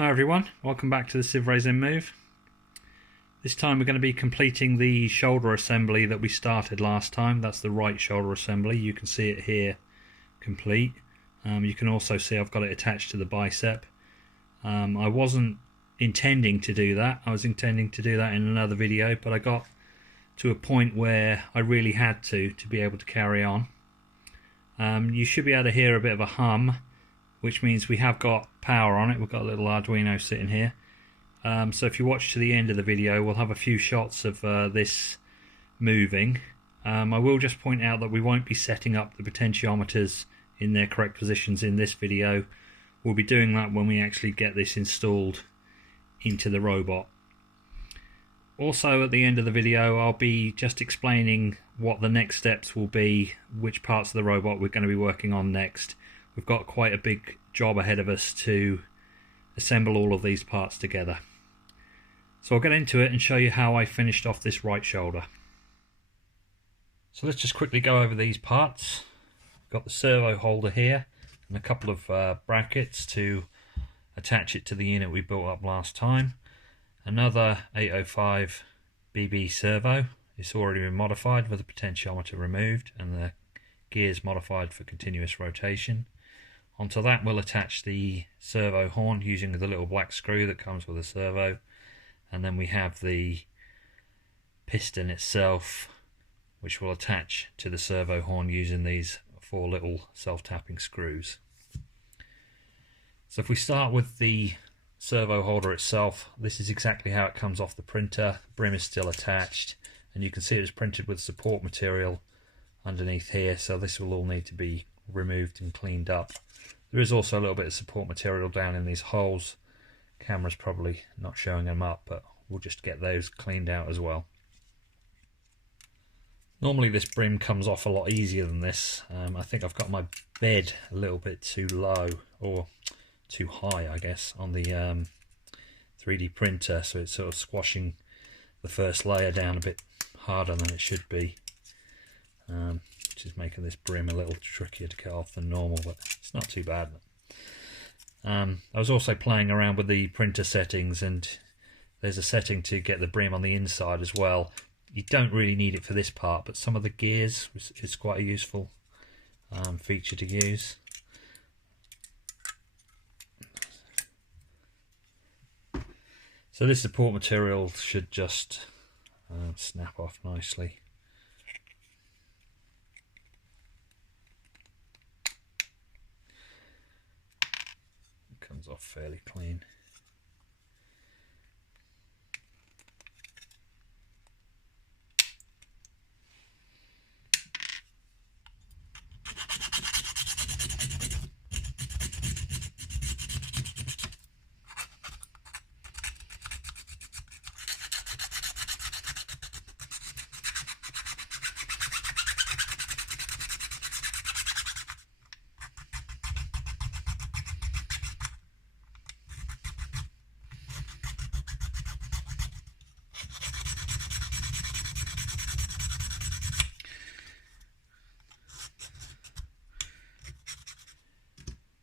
Hi everyone, welcome back to the Civrays InMoov. This time we're going to be completing the shoulder assembly that we started last time. That's the right shoulder assembly. You can see it here complete. You can also see I've got it attached to the bicep. I wasn't intending to do that. I was intending to do that in another video, but I got to a point where I really had to be able to carry on. You should be able to hear a bit of a hum, which means we have got power on it. We've got a little Arduino sitting here. So if you watch to the end of the video, we'll have a few shots of this moving. I will just point out that we won't be setting up the potentiometers in their correct positions in this video. We'll be doing that when we actually get this installed into the robot. Also at the end of the video, I'll be just explaining what the next steps will be, which parts of the robot we're going to be working on next. We've got quite a big job ahead of us to assemble all of these parts together. So I'll get into it and show you how I finished off this right shoulder. So let's just quickly go over these parts. I've got the servo holder here and a couple of brackets to attach it to the unit we built up last time. Another 805 BB servo. It's already been modified with the potentiometer removed and the gears modified for continuous rotation. Onto that we'll attach the servo horn using the little black screw that comes with the servo, and then we have the piston itself which will attach to the servo horn using these 4 little self-tapping screws. So if we start with the servo holder itself, this is exactly how it comes off the printer. The brim is still attached and you can see it was printed with support material underneath here, so this will all need to be removed and cleaned up. There is also a little bit of support material down in these holes. Camera's probably not showing them up, but we'll just get those cleaned out as well. Normally this brim comes off a lot easier than this. I think I've got my bed a little bit too low, or too high I guess, on the 3D printer, so it's sort of squashing the first layer down a bit harder than it should be. Which is making this brim a little trickier to get off than normal, but it's not too bad. I was also playing around with the printer settings, and there's a setting to get the brim on the inside as well. You don't really need it for this part, but some of the gears is quite a useful feature to use. So this support material should just snap off nicely. Comes off fairly clean.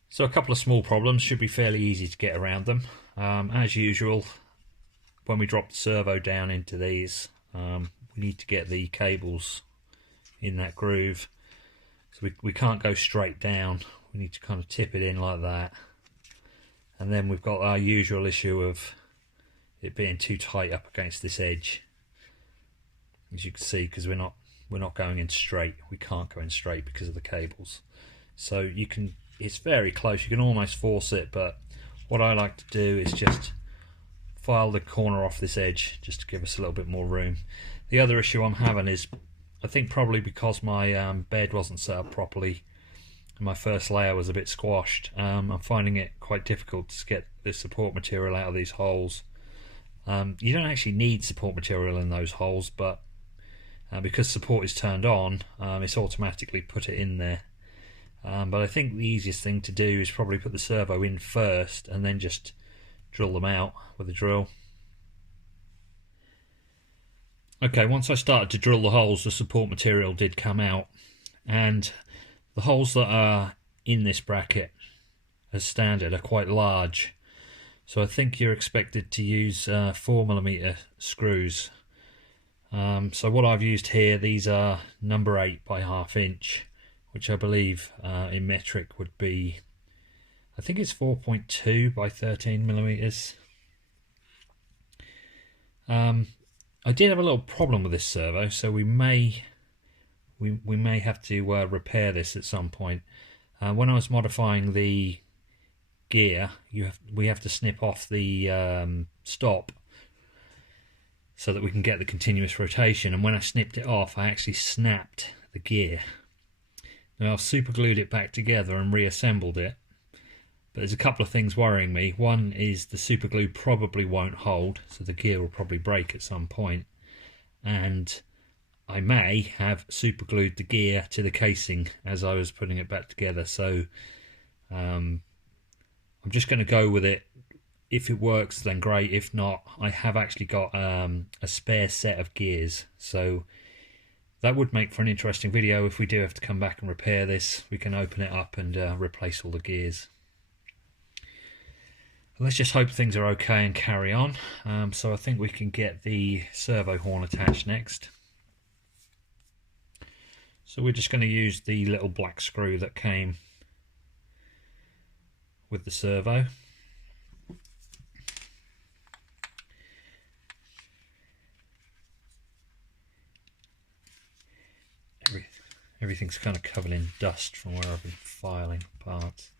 So a couple of small problems, should be fairly easy to get around them. As usual, when we drop the servo down into these, we need to get the cables in that groove. So we can't go straight down, we need to kind of tip it in like that. And then we've got our usual issue of it being too tight up against this edge. As you can see, because we're not going in straight, we can't go in straight because of the cables. So you can, it's very close, you can almost force it, but what I like to do is just file the corner off this edge just to give us a little bit more room. The other issue I'm having is, I think probably because my bed wasn't set up properly and my first layer was a bit squashed, I'm finding it quite difficult to get the support material out of these holes. You don't actually need support material in those holes, but because support is turned on, it's automatically put it in there. But I think the easiest thing to do is probably put the servo in first and then just drill them out with a drill. Okay, once I started to drill the holes, the support material did come out, and the holes that are in this bracket as standard are quite large. So I think you're expected to use 4mm screws. So what I've used here, these are number 8 by 1/2 inch, which I believe in metric would be, I think it's 4.2 by 13mm. I did have a little problem with this servo, so we may have to repair this at some point. When I was modifying the gear, we have to snip off the stop so that we can get the continuous rotation, and when I snipped it off I actually snapped the gear. Now I've super glued it back together and reassembled it, but there's a couple of things worrying me. One is the super glue probably won't hold, so the gear will probably break at some point, and I may have super glued the gear to the casing as I was putting it back together. So I'm just going to go with it. If it works, then great. If not, I have actually got a spare set of gears, so that would make for an interesting video. If we do have to come back and repair this, we can open it up and replace all the gears. Let's just hope things are okay and carry on. So I think we can get the servo horn attached next. So we're just going to use the little black screw that came with the servo. Everything's kind of covered in dust from where I've been filing parts.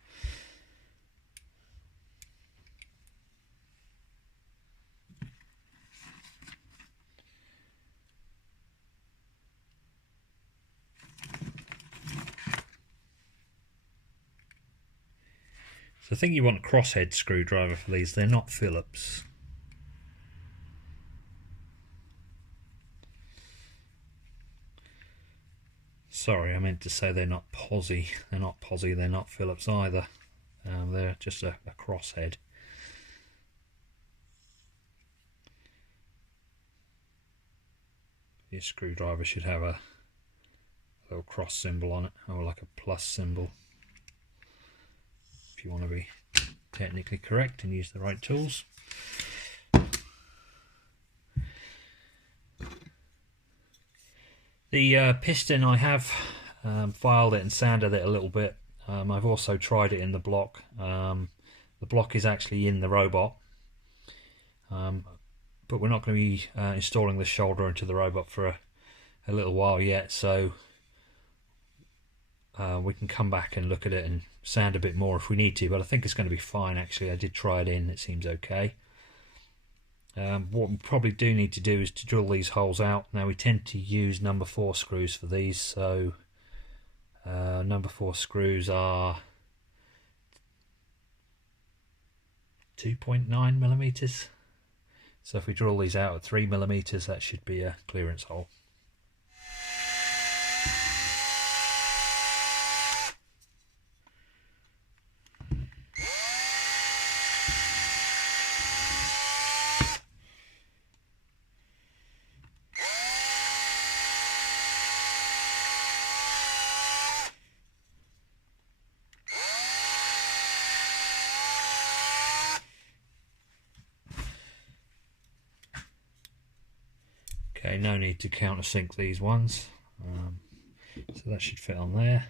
So I think you want a crosshead screwdriver for these, they're not Phillips. Sorry, I meant to say they're not Posi. They're not Posi, they're not Phillips either. They're just a crosshead. Your screwdriver should have a little cross symbol on it, or like a plus symbol, if you want to be technically correct and use the right tools. The piston, I have filed it and sanded it a little bit. I've also tried it in the block. The block is actually in the robot, but we're not going to be installing the shoulder into the robot for a little while yet, so we can come back and look at it and sand a bit more if we need to, but I think it's going to be fine actually. I did try it in, it seems okay. What we probably do need to do is to drill these holes out. Now we tend to use number 4 screws for these, so number 4 screws are 2.9mm. So if we drill these out at 3mm, that should be a clearance hole. Okay, no need to countersink these ones, so that should fit on there.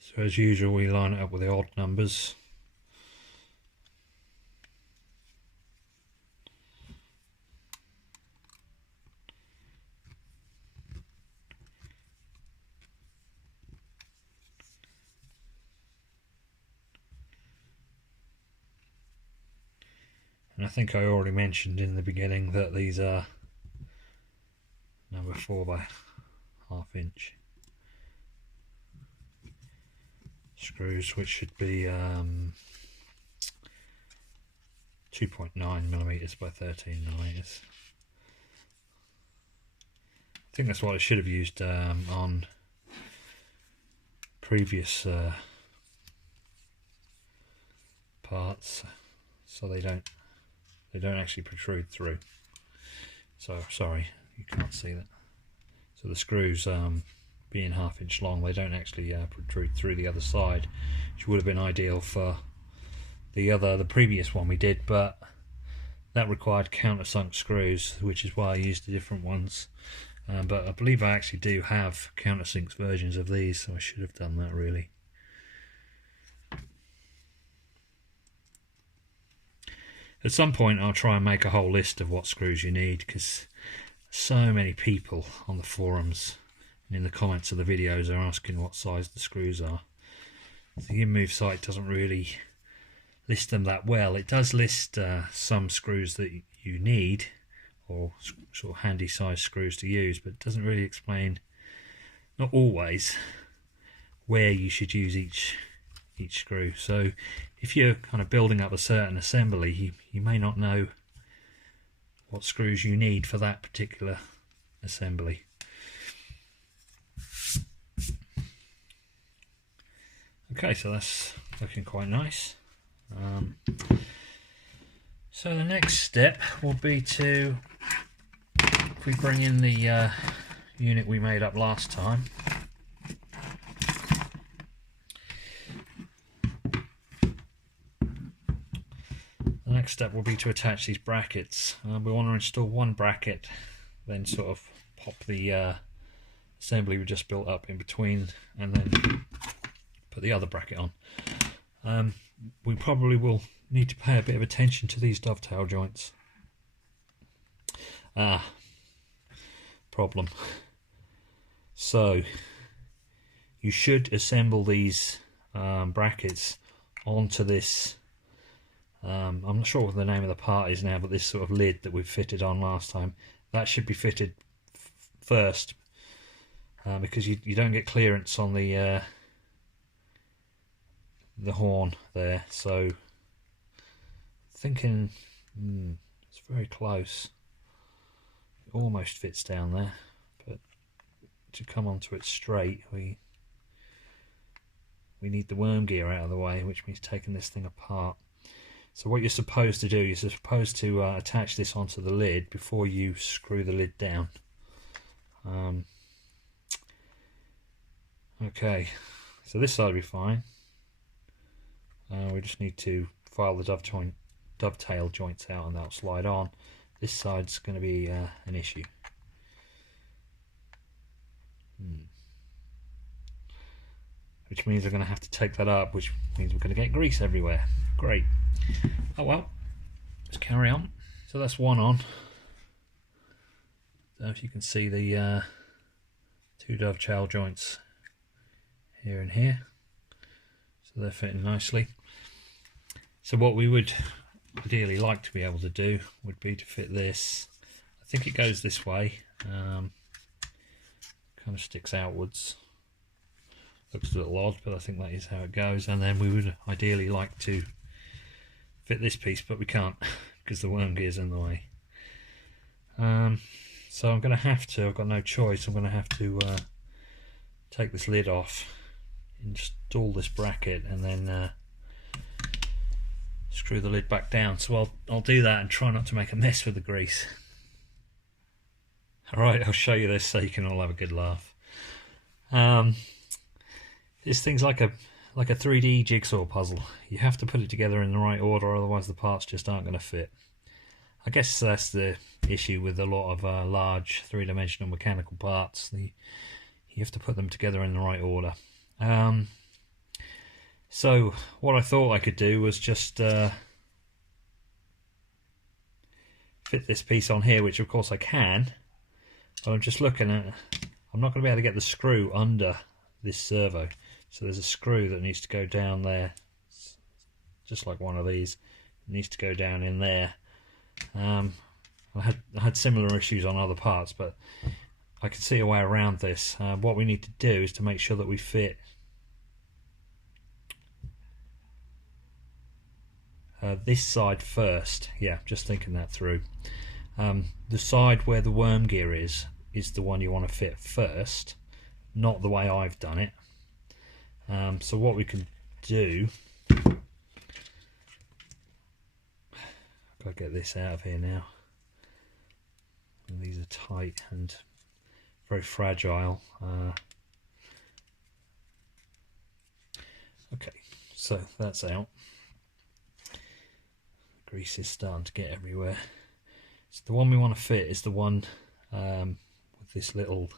So as usual, we line it up with the odd numbers. And I think I already mentioned in the beginning that these are number 4 by 1/2 inch screws, which should be 2.9mm by 13mm. I think that's what I should have used on previous parts so they don't actually protrude through. So sorry, you can't see that. So the screws being 1/2 inch long, they don't actually protrude through the other side, which would have been ideal for the previous one we did, but that required countersunk screws, which is why I used the different ones. But I believe I actually do have countersunk versions of these, so I should have done that really. At some point I'll try and make a whole list of what screws you need, because so many people on the forums and in the comments of the videos are asking what size the screws are. The InMoov site doesn't really list them that well. It does list some screws that you need, or sort of handy size screws to use, but it doesn't really explain, not always, where you should use each screw. So if you're kind of building up a certain assembly, you may not know what screws you need for that particular assembly. Okay, so that's looking quite nice. So the next step will be to, if we bring in the unit we made up last time, the next step will be to attach these brackets. We want to install one bracket, then sort of pop the assembly we just built up in between, and then put the other bracket on. We probably will need to pay a bit of attention to these dovetail joints. Problem. So you should assemble these brackets onto this, I'm not sure what the name of the part is now, but this sort of lid that we fitted on last time, that should be fitted first, because you don't get clearance on the horn there. So thinking it's very close, it almost fits down there, but to come onto it straight we need the worm gear out of the way, which means taking this thing apart. So what you're supposed to do, you're supposed to attach this onto the lid before you screw the lid down. Okay, so this side will be fine. We just need to file the dovetail joints out and that'll slide on. This side's going to be an issue. Which means we're going to have to take that up, which means we're going to get grease everywhere. Great. Oh well, let's carry on. So that's one on. So if you can see the two dovetail joints here and here, so they're fitting nicely. So what we would ideally like to be able to do would be to fit this. I think it goes this way, kind of sticks outwards. Looks a little odd, but I think that is how it goes. And then we would ideally like to fit this piece, but we can't because the worm gear's in the way. So I'm going to have to, I've got no choice, I'm going to have to take this lid off, install this bracket, and then screw the lid back down. So I'll do that and try not to make a mess with the grease. Alright, I'll show you this so you can all have a good laugh. This thing's like a 3D jigsaw puzzle. You have to put it together in the right order, otherwise the parts just aren't going to fit. I guess that's the issue with a lot of large three-dimensional mechanical parts. You have to put them together in the right order. So what I thought I could do was just fit this piece on here, which of course I can, but I'm just looking at, I'm not going to be able to get the screw under this servo. So there's a screw that needs to go down there, just like one of these. It needs to go down in there. I had similar issues on other parts, but I can see a way around this. What we need to do is to make sure that we fit this side first. Yeah, just thinking that through. The side where the worm gear is the one you want to fit first, not the way I've done it. So what we can do Gotta get this out of here now. And these are tight and very fragile. Okay, so that's out. Grease is starting to get everywhere. So the one we want to fit is the one with this little,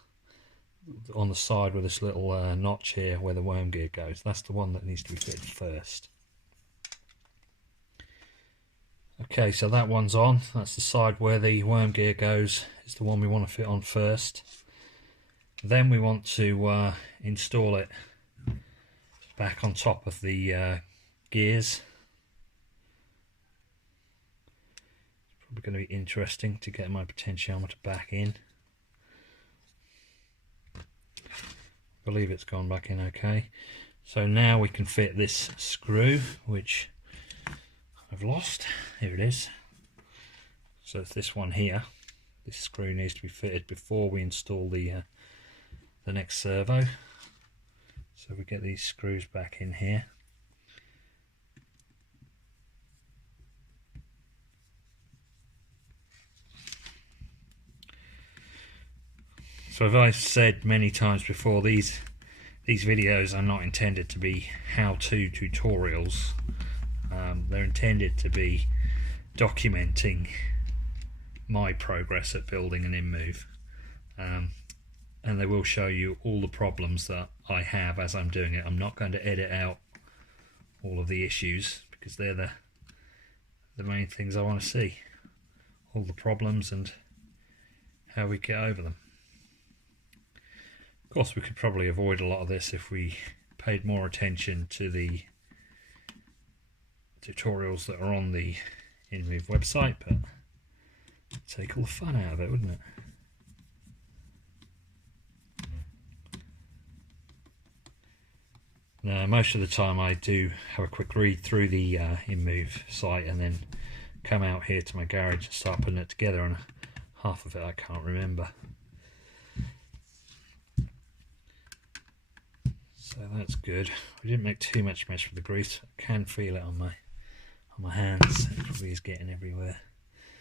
on the side with this little notch here where the worm gear goes. That's the one that needs to be fitted first. Okay, so that one's on. That's the side where the worm gear goes. It's the one we want to fit on first. Then we want to install it back on top of the gears. It's probably going to be interesting to get my potentiometer back in. I believe it's gone back in okay. So now we can fit this screw, which I've lost. Here it is. So it's this one here. This screw needs to be fitted before we install the next servo. So we get these screws back in here. So as I've said many times before, these videos are not intended to be how-to tutorials. They're intended to be documenting my progress at building an InMoov, and they will show you all the problems that I have as I'm doing it. I'm not going to edit out all of the issues because they're the main things I want to see, all the problems and how we get over them. Of course, we could probably avoid a lot of this if we paid more attention to the tutorials that are on the InMoov website, but it'd take all the fun out of it, wouldn't it? Now, most of the time I do have a quick read through the InMoov site and then come out here to my garage and start putting it together, and half of it I can't remember. So that's good. We didn't make too much mess with the grease. I can feel it on my hands. It probably is getting everywhere.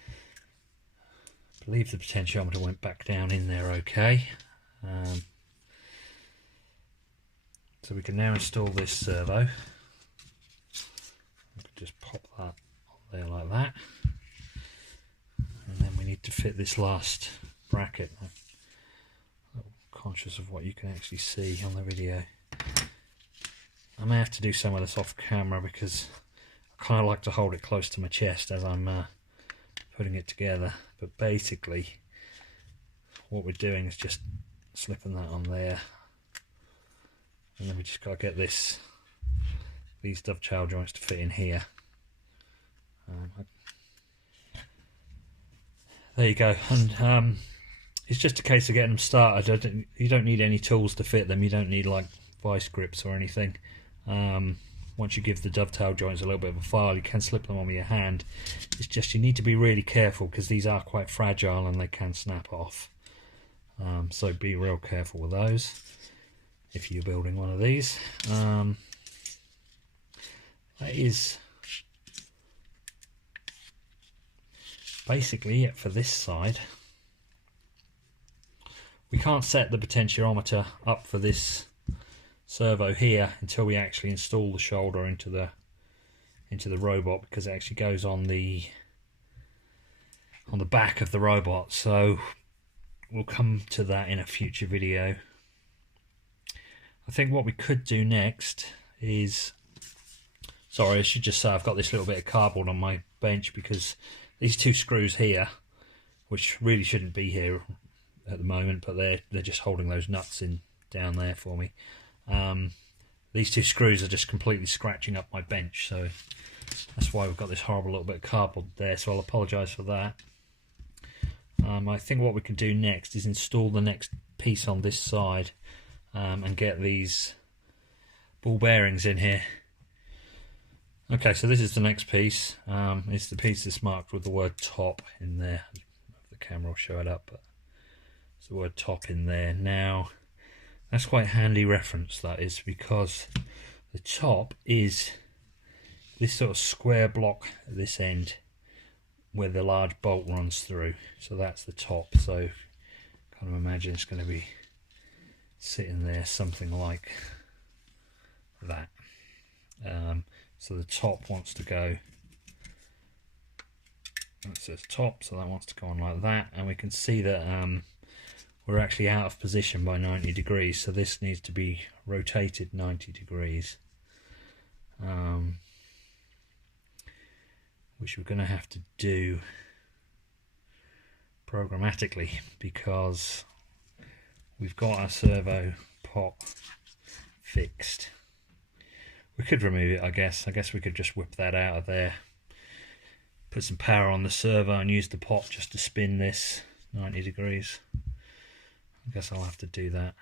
I believe the potentiometer went back down in there okay. So we can now install this servo. We can just pop that on there like that. And then we need to fit this last bracket. I'm a little conscious of what you can actually see on the video. I may have to do some of this off camera because I kind of like to hold it close to my chest as I'm putting it together. But basically what we're doing is just slipping that on there, and then we just got to get these dovetail joints to fit in here. There you go, and it's just a case of getting them started. You don't need any tools to fit them. You don't need like vice grips or anything. Once you give the dovetail joints a little bit of a file, you can slip them on with your hand. It's just you need to be really careful because these are quite fragile and they can snap off. So be real careful with those if you're building one of these. That is basically it for this side. We can't set the potentiometer up for this servo here until we actually install the shoulder into the robot, because it actually goes on the back of the robot. So we'll come to that in a future video. I think what we could do next is, sorry, I should just say I've got this little bit of cardboard on my bench because these two screws here, which really shouldn't be here at the moment, but they're just holding those nuts in down there for me. These two screws are just completely scratching up my bench, so that's why we've got this horrible little bit of cardboard there, so I'll apologise for that. I think what we can do next is install the next piece on this side and get these ball bearings in here. Okay, so this is the next piece. It's the piece that's marked with the word top in there. The camera will show it up, but there's the word top in there. Now, that's quite a handy reference, that is, because the top is this sort of square block at this end where the large bolt runs through. So that's the top. So kind of imagine it's going to be sitting there something like that. So the top wants to go, that says top, so that wants to go on like that, and we can see that we're actually out of position by 90 degrees, so this needs to be rotated 90 degrees, which we're going to have to do programmatically because we've got our servo pot fixed. We could remove it, I guess we could just whip that out of there, put some power on the servo and use the pot just to spin this 90 degrees. I guess I'll have to do that.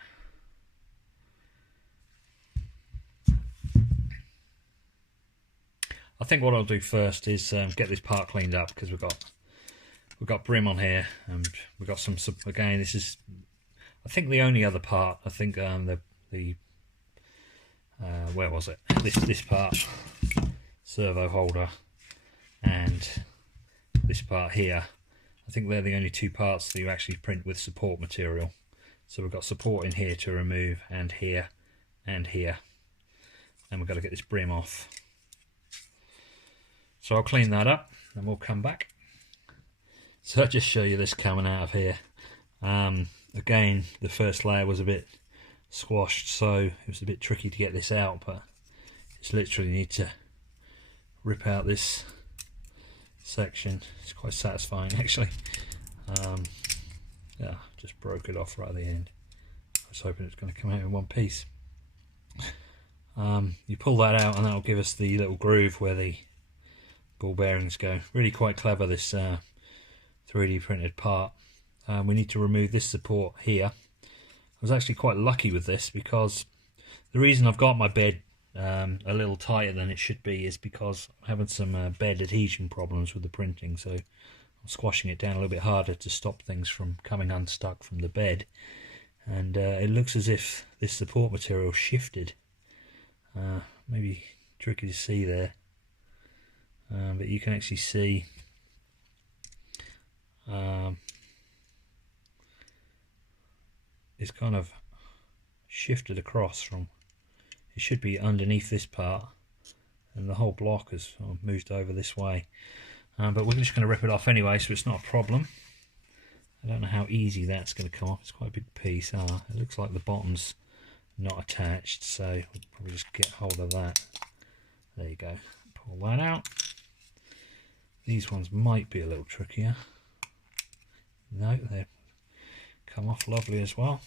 I think what I'll do first is get this part cleaned up, because we've got brim on here, and we've got some, again, this is I think the only other part, I think where was it? This part, servo holder, and this part here. I think they're the only two parts that you actually print with support material. So we've got support in here to remove, and here, and here. And we've got to get this brim off. So I'll clean that up, and we'll come back. So I'll just show you this coming out of here. Again, the first layer was a bit squashed, so it was a bit tricky to get this out, but it's literally need to rip out this section. It's quite satisfying actually. Yeah, just broke it off right at the end. I was hoping it's going to come out in one piece. You pull that out and that'll give us the little groove where the ball bearings go. Really quite clever, this 3D printed part. We need to remove this support here. I was actually quite lucky with this, because the reason I've got my bed a little tighter than it should be is because I'm having some bed adhesion problems with the printing, so I'm squashing it down a little bit harder to stop things from coming unstuck from the bed. And it looks as if this support material shifted. Maybe tricky to see there, but you can actually see it's kind of shifted across from, it should be underneath this part, and the whole block has sort of moved over this way. But we're just going to rip it off anyway, so it's not a problem. I don't know how easy that's going to come off. It's quite a big piece. It looks like the bottom's not attached, so we'll probably just get hold of that. There you go. Pull that out. These ones might be a little trickier. No, they come off lovely as well.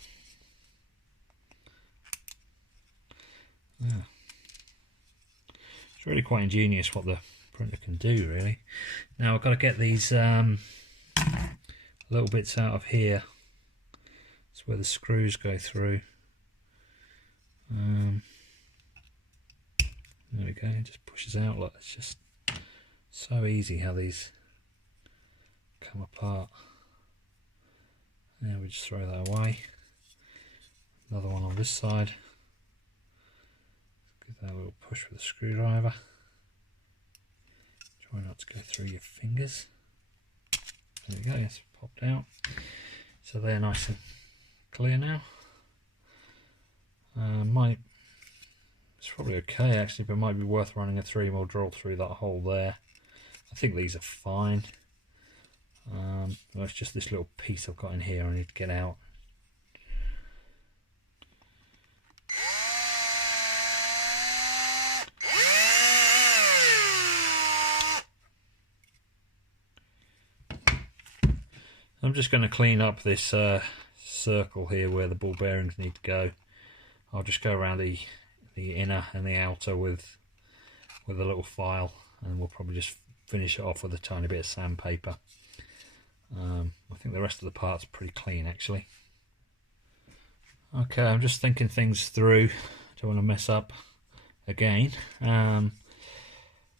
Yeah. It's really quite ingenious what the printer can do, really. Now I've got to get these little bits out of here. It's where the screws go through. There we go, it just pushes out. Look, it's just so easy how these come apart. Now we just throw that away. Another one on this side. Give that a little push with a screwdriver. Try not to go through your fingers. There we go, it's popped out. So they're nice and clear now. It's probably okay actually, but it might be worth running a 3mm drill through that hole there. I think these are fine. Well, it's just this little piece I've got in here I need to get out. I'm just going to clean up this circle here where the ball bearings need to go. I'll just go around the inner and the outer with a little file, and we'll probably just finish it off with a tiny bit of sandpaper. I think the rest of the part's pretty clean actually. Okay, I'm just thinking things through. Don't want to mess up again.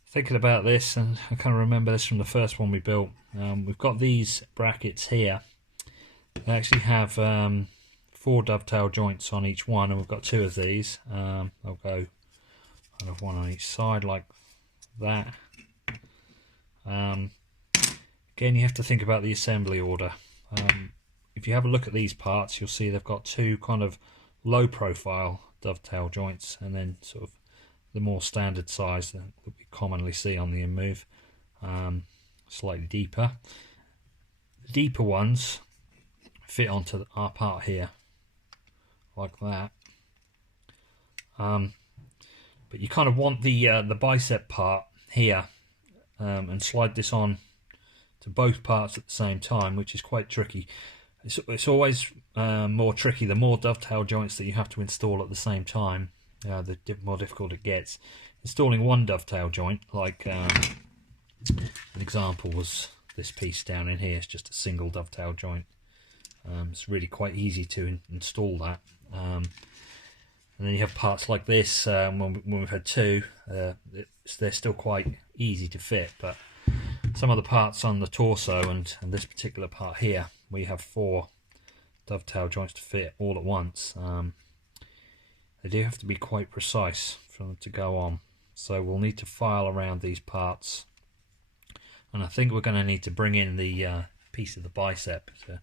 Thinking about this, and I kind of remember this from the first one we built. We've got these brackets here. They actually have 4 dovetail joints on each one, and we've got 2 of these. I'll go kind of one on each side like that. Again, you have to think about the assembly order. If you have a look at these parts, you'll see they've got two kind of low profile dovetail joints, and then sort of the more standard size that we commonly see on the InMoov, slightly deeper. The deeper ones fit onto our part here, like that. But you kind of want the bicep part here, and slide this on to both parts at the same time, which is quite tricky. It's always more tricky the more dovetail joints that you have to install at the same time. The more difficult it gets. Installing one dovetail joint, like an example was this piece down in here, is just a single dovetail joint. It's really quite easy to install that. And then you have parts like this, when we've had two, they're still quite easy to fit, but some of the parts on the torso and this particular part here, we have 4 dovetail joints to fit all at once. They do have to be quite precise for them to go on, so we'll need to file around these parts, and I think we're going to need to bring in the piece of the bicep to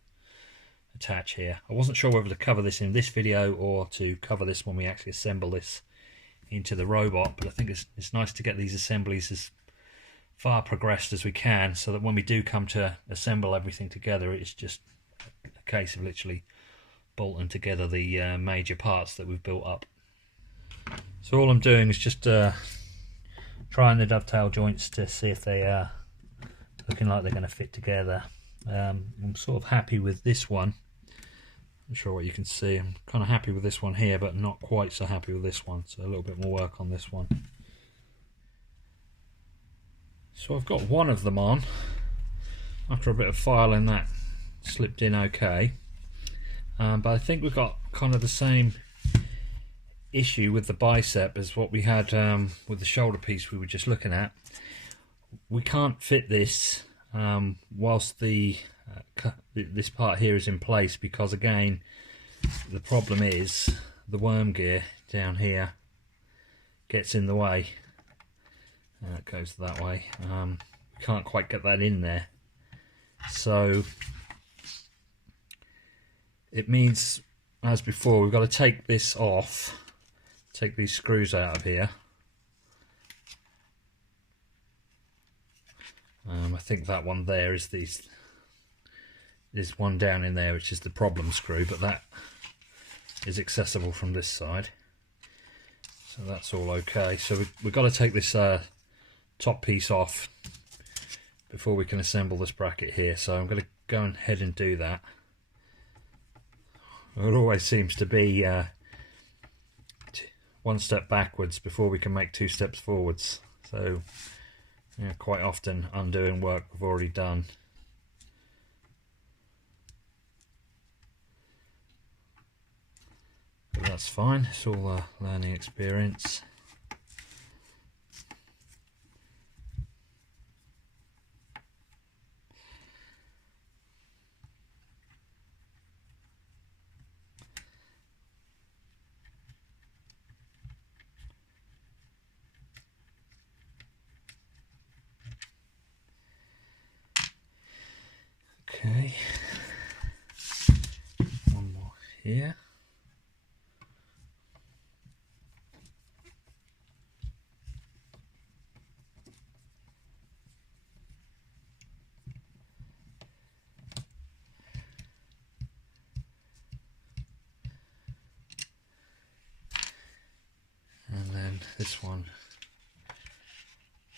attach here. I wasn't sure whether to cover this in this video or to cover this when we actually assemble this into the robot, but I think it's nice to get these assemblies as far progressed as we can, so that when we do come to assemble everything together, it's just a case of literally bolting together the major parts that we've built up. So all I'm doing is just trying the dovetail joints to see if they are looking like they're going to fit together. I'm sort of happy with this one. I'm not sure what you can see. I'm kind of happy with this one here, but not quite so happy with this one, so a little bit more work on this one. So I've got one of them on. After a bit of filing, that slipped in okay. But I think we've got kind of the same issue with the bicep as what we had with the shoulder piece we were just looking at. We can't fit this whilst this part here is in place, because again, the problem is the worm gear down here gets in the way. It goes that way. We can't quite get that in there, so it means, as before, we've got to take this off, take these screws out of here. I think that one there is there's one down in there which is the problem screw, but that is accessible from this side, so that's all okay. So we've got to take this top piece off before we can assemble this bracket here, so I'm going to go ahead and do that. It always seems to be one step backwards before we can make 2 steps forwards, so quite often undoing work we've already done. But that's fine, it's all a learning experience. Okay, one more here. And then this one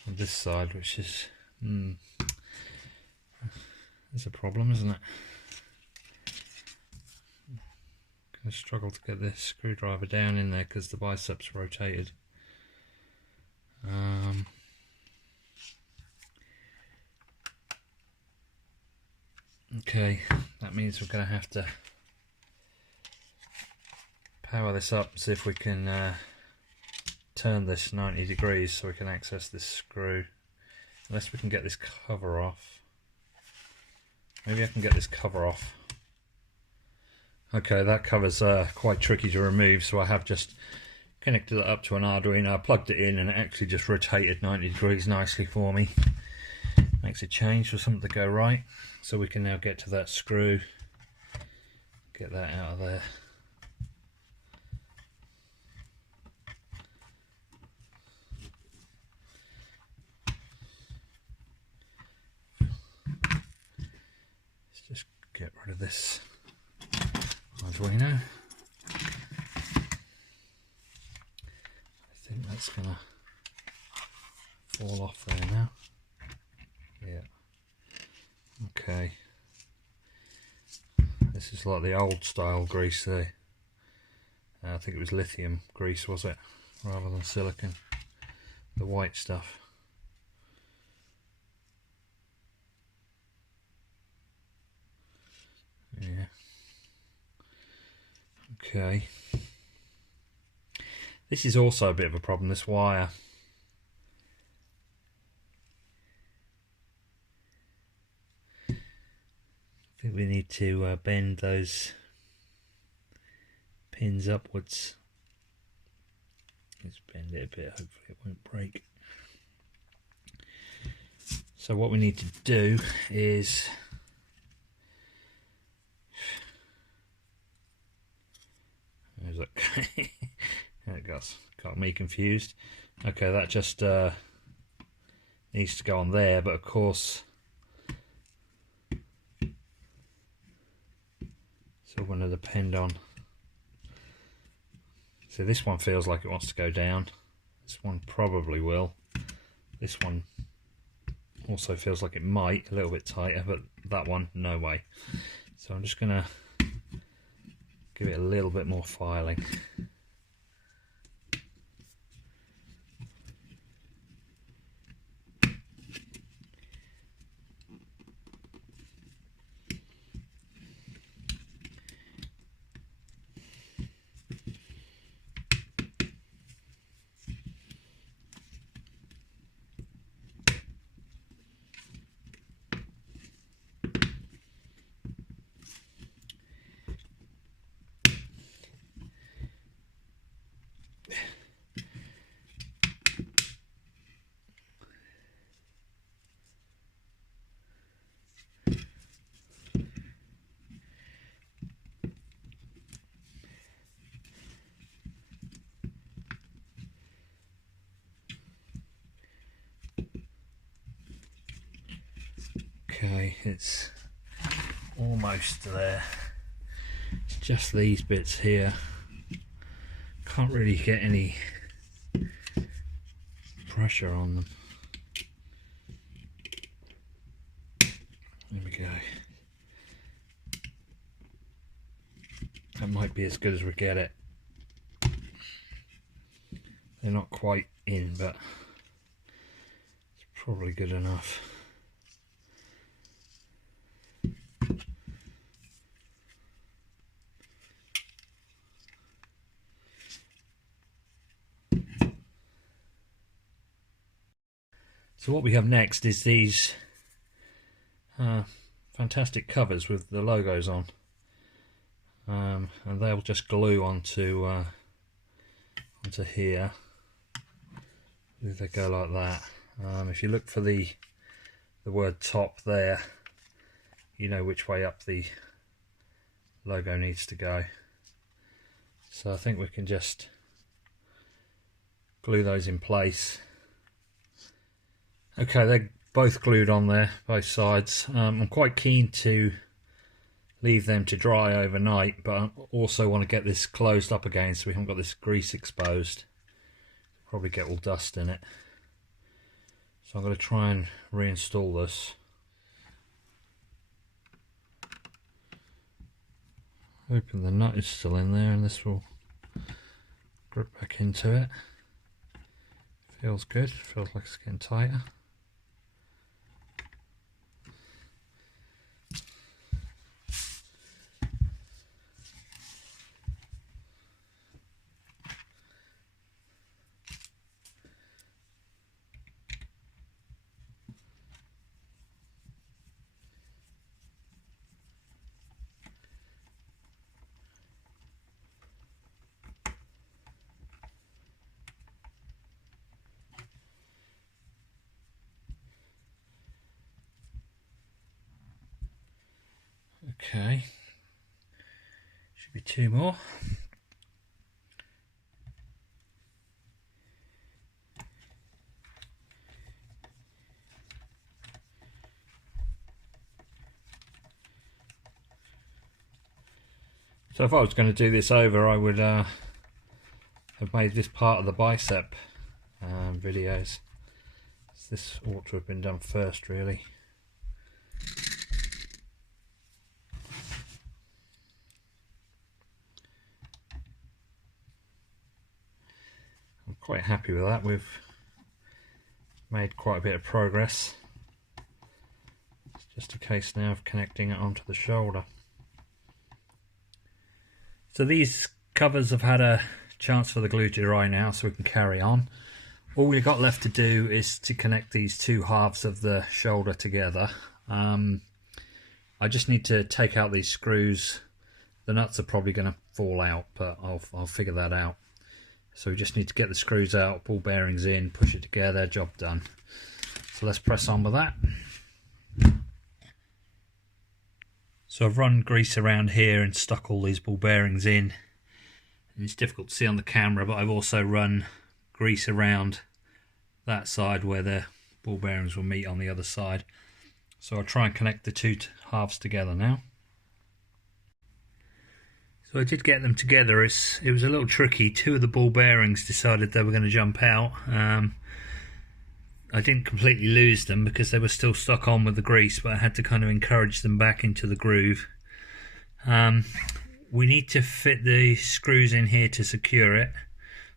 on this side, which is it's a problem, isn't it? Gonna struggle to get this screwdriver down in there because the bicep's rotated. Okay, that means we're going to have to power this up and see if we can turn this 90 degrees so we can access this screw. Unless we can get this cover off. Maybe I can get this cover off. Okay, that cover's quite tricky to remove, so I have just connected it up to an Arduino, plugged it in, and it actually just rotated 90 degrees nicely for me. Makes a change for something to go right. So we can now get to that screw, get that out of there. Let's just get rid of this Arduino. I think that's gonna fall off there now. Yeah. Okay. This is like the old style grease there. I think it was lithium grease, was it? Rather than silicon. The white stuff. Yeah. Okay. This is also a bit of a problem, this wire. I think we need to bend those pins upwards. Let's bend it a bit, hopefully it won't break. So what we need to do is there it goes, got me confused. Okay, that just needs to go on there, but of course it's all going to depend on. So this one feels like it wants to go down. This one probably will. This one also feels like it might, a little bit tighter, but that one, no way. So I'm just going to give it a little bit more filing. Okay, it's almost there. It's just these bits here. Can't really get any pressure on them. There we go. That might be as good as we get it. They're not quite in, but it's probably good enough. So what we have next is these fantastic covers with the logos on, and they'll just glue onto here. They go like that. If you look for the word top there, you know which way up the logo needs to go. So I think we can just glue those in place. Okay, they're both glued on there, both sides. I'm quite keen to leave them to dry overnight, but I also want to get this closed up again so we haven't got this grease exposed. Probably get all dust in it. So I'm going to try and reinstall this. Hoping the nut is still in there and this will grip back into it. Feels good, feels like it's getting tighter. Okay, should be 2 more. So if I was going to do this over, I would have made this part of the bicep videos. So this ought to have been done first, really. I'm quite happy with that. We've made quite a bit of progress. It's just a case now of connecting it onto the shoulder. So these covers have had a chance for the glue to dry now, so we can carry on. All we've got left to do is to connect these 2 halves of the shoulder together. I just need to take out these screws. The nuts are probably going to fall out, but I'll figure that out. So we just need to get the screws out, ball bearings in, push it together, job done. So let's press on with that. So I've run grease around here and stuck all these ball bearings in. And it's difficult to see on the camera, but I've also run grease around that side where the ball bearings will meet on the other side. So I'll try and connect the 2 halves together now. So I did get them together. It was a little tricky. 2 of the ball bearings decided they were going to jump out. I didn't completely lose them because they were still stuck on with the grease, but I had to kind of encourage them back into the groove. We need to fit the screws in here to secure it,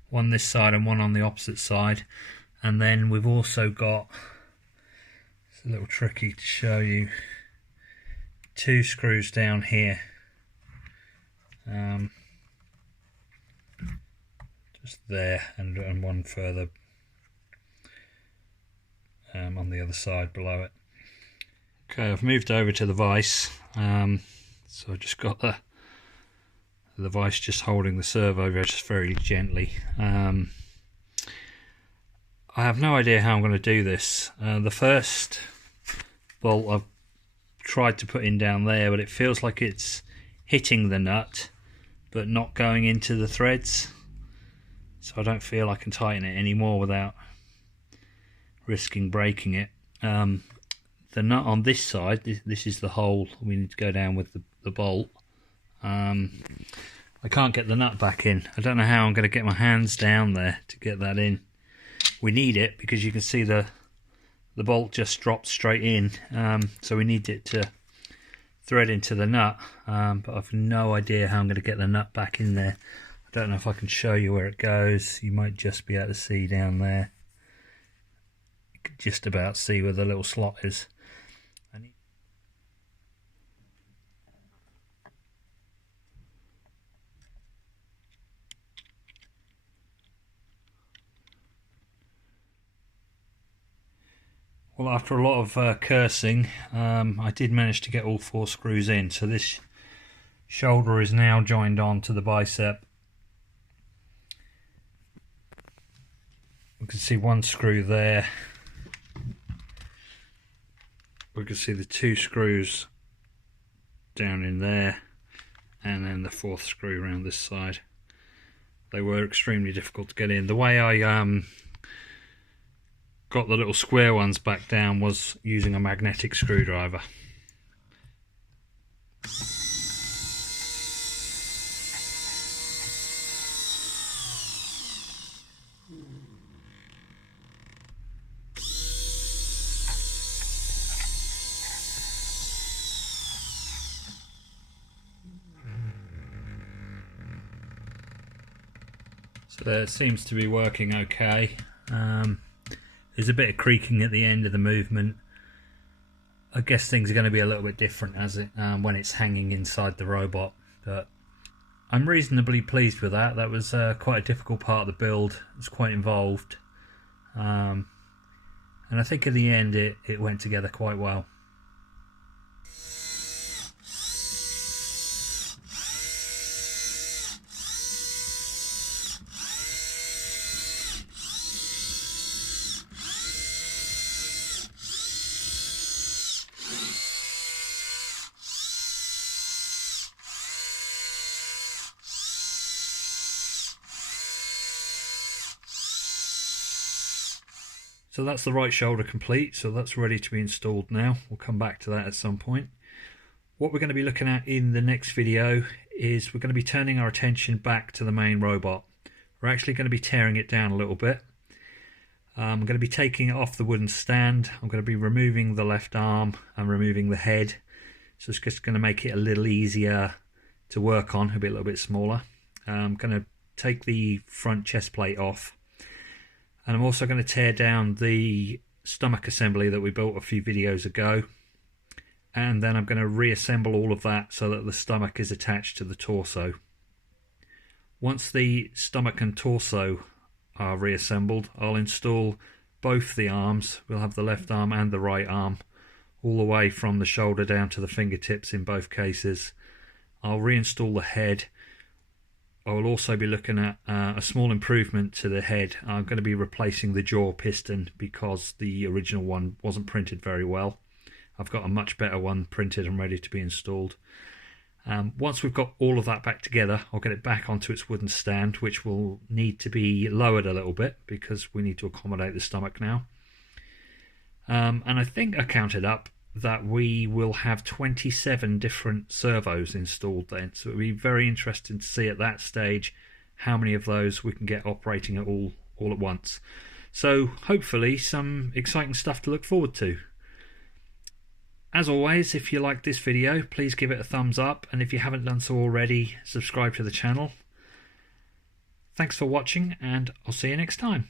one this side and one on the opposite side. And then we've also got, it's a little tricky to show you, 2 screws down here. Just there, and one further on the other side below it. Okay, I've moved over to the vise, so I just got the vise just holding the servo just very gently. I have no idea how I'm going to do this. The first bolt I've tried to put in down there, but it feels like it's hitting the nut but not going into the threads, so I don't feel I can tighten it anymore without risking breaking it. The nut on this side, this is the hole we need to go down with the bolt. I can't get the nut back in. I don't know how I'm going to get my hands down there to get that in. We need it because you can see the bolt just drops straight in, so we need it to thread into the nut, but I've no idea how I'm going to get the nut back in there. I don't know if I can show you where it goes. You might just be able to see down there. You can just about see where the little slot is. Well, after a lot of cursing, I did manage to get all 4 screws in. So this shoulder is now joined on to the bicep. We can see 1 screw there. We can see the 2 screws down in there, and then the 4th screw around this side. They were extremely difficult to get in. The way I got the little square ones back down was using a magnetic screwdriver. So it seems to be working okay. There's a bit of creaking at the end of the movement. I guess things are going to be a little bit different as it when it's hanging inside the robot, but I'm reasonably pleased with that. That was quite a difficult part of the build. It was quite involved, and I think in the end it went together quite well. So that's the right shoulder complete, so that's ready to be installed now. We'll come back to that at some point. What we're going to be looking at in the next video is we're going to be turning our attention back to the main robot. We're actually going to be tearing it down a little bit. I'm going to be taking it off the wooden stand. I'm going to be removing the left arm and removing the head. So it's just going to make it a little easier to work on, a little bit smaller. I'm going to take the front chest plate off. And I'm also going to tear down the stomach assembly that we built a few videos ago. And then I'm going to reassemble all of that so that the stomach is attached to the torso. Once the stomach and torso are reassembled, I'll install both the arms. We'll have the left arm and the right arm, all the way from the shoulder down to the fingertips in both cases. I'll reinstall the head. I will also be looking at a small improvement to the head. I'm going to be replacing the jaw piston because the original one wasn't printed very well. I've got a much better one printed and ready to be installed. Once we've got all of that back together, I'll get it back onto its wooden stand, which will need to be lowered a little bit because we need to accommodate the stomach now. And I think I counted up that we will have 27 different servos installed then. So it'll be very interesting to see at that stage how many of those we can get operating at all at once. So hopefully some exciting stuff to look forward to. As always, if you like this video, please give it a thumbs up, and if you haven't done so already, subscribe to the channel. Thanks for watching, and I'll see you next time.